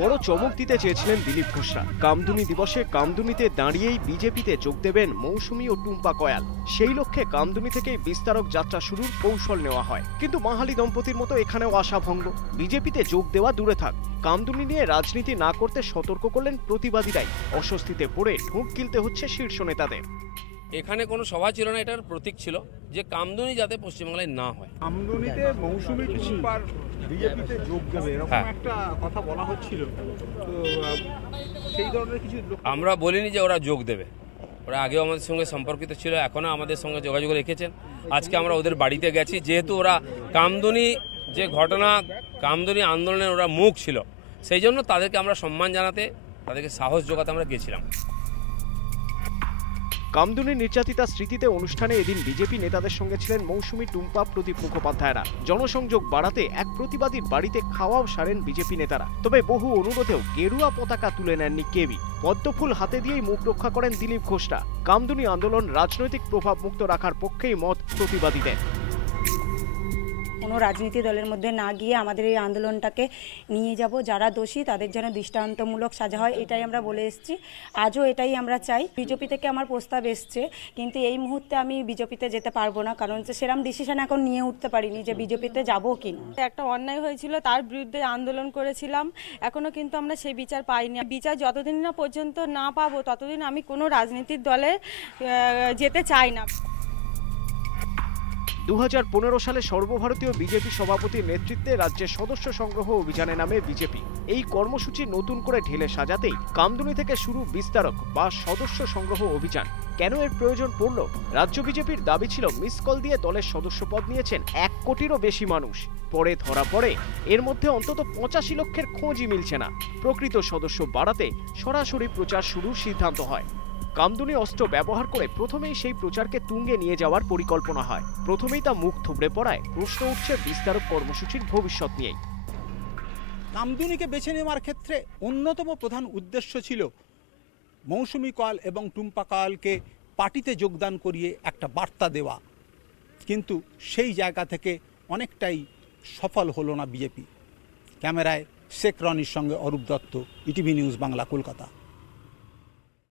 বড় চমক দিতে চেয়েছিলেন দিলীপ ঘোষরা। কামদুনি দিবসে কামদুনিতে দাঁড়িয়েই বিজেপিতে যোগ দেবেন মৌসুমী ও টুম্পা কয়াল। সেই লক্ষ্যে কামদুনি থেকেই বিস্তারক যাত্রা শুরুর কৌশল নেওয়া হয়। কিন্তু মাহালি দম্পতির মতো এখানেও আশাভঙ্গ। বিজেপিতে যোগ দেওয়া দূরে থাক, কামদুনি নিয়ে রাজনীতি না করতে সতর্ক করলেন প্রতিবাদীরাই। অস্বস্তিতে পড়ে ঢুক গিলতে হচ্ছে শীর্ষ নেতাদের। এখানে কোনো সভা ছিল না, এটার প্রতীক ছিল যে কামদুনি যাতে পশ্চিমবাংলায় না হয়। কামদুনিতে মৌসুমী টুম্পার বিজেপিতে যোগ দেবে এরকম একটা কথা বলা হচ্ছিল, তো সেই ধরনের কিছু আমরা বলিনি যে ওরা যোগ দেবে। ওরা আগেও আমাদের সঙ্গে সম্পর্কিত ছিল, এখনও আমাদের সঙ্গে যোগাযোগ রেখেছেন। আজকে আমরা ওদের বাড়িতে গেছি, যেহেতু ওরা কামদুনি যে ঘটনা, কামদুনি আন্দোলনের ওরা মুখ ছিল, সেই জন্য তাদেরকে আমরা সম্মান জানাতে, তাদেরকে সাহস যোগাতে আমরা গেছিলাম। কামদুনি নির্যাতিতা স্মৃতিতে অনুষ্ঠানে এদিন বিজেপি নেতাদের সঙ্গে ছিলেন মৌসুমী, টুম্পা, প্রদীপ মুখোপাধ্যায়রা। জনসংযোগ বাড়াতে এক প্রতিবাদীর বাড়িতে খাওয়াও সারেন বিজেপি নেতারা। তবে বহু অনুরোধেও গেরুয়া পতাকা তুলে নেননি কেউই। পদ্মফুল হাতে দিয়েই মুখ রক্ষা করেন দিলীপ ঘোষরা। কামদুনি আন্দোলন রাজনৈতিক প্রভাব মুক্ত রাখার পক্ষেই মত প্রতিবাদীদের। কোনো রাজনীতি দলের মধ্যে না গিয়ে আমাদের এই আন্দোলনটাকে নিয়ে যাব, যারা দোষী তাদের যেন দৃষ্টান্তমূলক সাজা হয়, এটাই আমরা বলে এসেছি। আজও এটাই আমরা চাই। বিজেপি থেকে আমার প্রস্তাব এসছে, কিন্তু এই মুহূর্তে আমি বিজেপিতে যেতে পারবো না, কারণ সেরকম ডিসিশন এখন নিয়ে উঠতে পারিনি যে বিজেপিতে যাবো কিনা। একটা অন্যায় হয়েছিল, তার বিরুদ্ধে আন্দোলন করেছিলাম, এখনো কিন্তু আমরা সেই বিচার পাইনি। বিচার যতদিন না পর্যন্ত না পাবো ততদিন আমি কোনো রাজনীতির দলে যেতে চাই না। 2015 সালে সর্বভারতীয় বিজেপি সভাপতির নেতৃত্বে রাজ্যের সদস্য সংগ্রহ অভিযানে নামে বিজেপি। এই কর্মসূচি নতুন করে ঢেলে সাজাতেই কামদুনি থেকে শুরু বিস্তারক বা সদস্য সংগ্রহ অভিযান। কেন এর প্রয়োজন পড়ল? রাজ্য বিজেপির দাবি ছিল মিস কল দিয়ে দলের সদস্যপদ নিয়েছেন 1 কোটিরও বেশি মানুষ। পরে ধরা পড়ে এর মধ্যে অন্তত 85 লক্ষের খোঁজই মিলছে না। প্রকৃত সদস্য বাড়াতে সরাসরি প্রচার শুরুর সিদ্ধান্ত হয়। কামদুনি অস্ত্র ব্যবহার করে প্রথমেই সেই প্রচারকে তুঙ্গে নিয়ে যাওয়ার পরিকল্পনা হয়। প্রথমেই তা মুখ থুবড়ে পড়ায় প্রশ্ন উঠছে বিস্তারক কর্মসূচির ভবিষ্যৎ নিয়েই। কামদুনিকে বেছে নেওয়ার ক্ষেত্রে অন্যতম প্রধান উদ্দেশ্য ছিল মৌসুমী কয়াল এবং টুম্পা কয়ালকে পার্টিতে যোগদান করিয়ে একটা বার্তা দেওয়া, কিন্তু সেই জায়গা থেকে অনেকটাই সফল হলো না বিজেপি। ক্যামেরায় শেখ রনির সঙ্গে অরূপ দত্ত, ইটিভি নিউজ বাংলা, কলকাতা।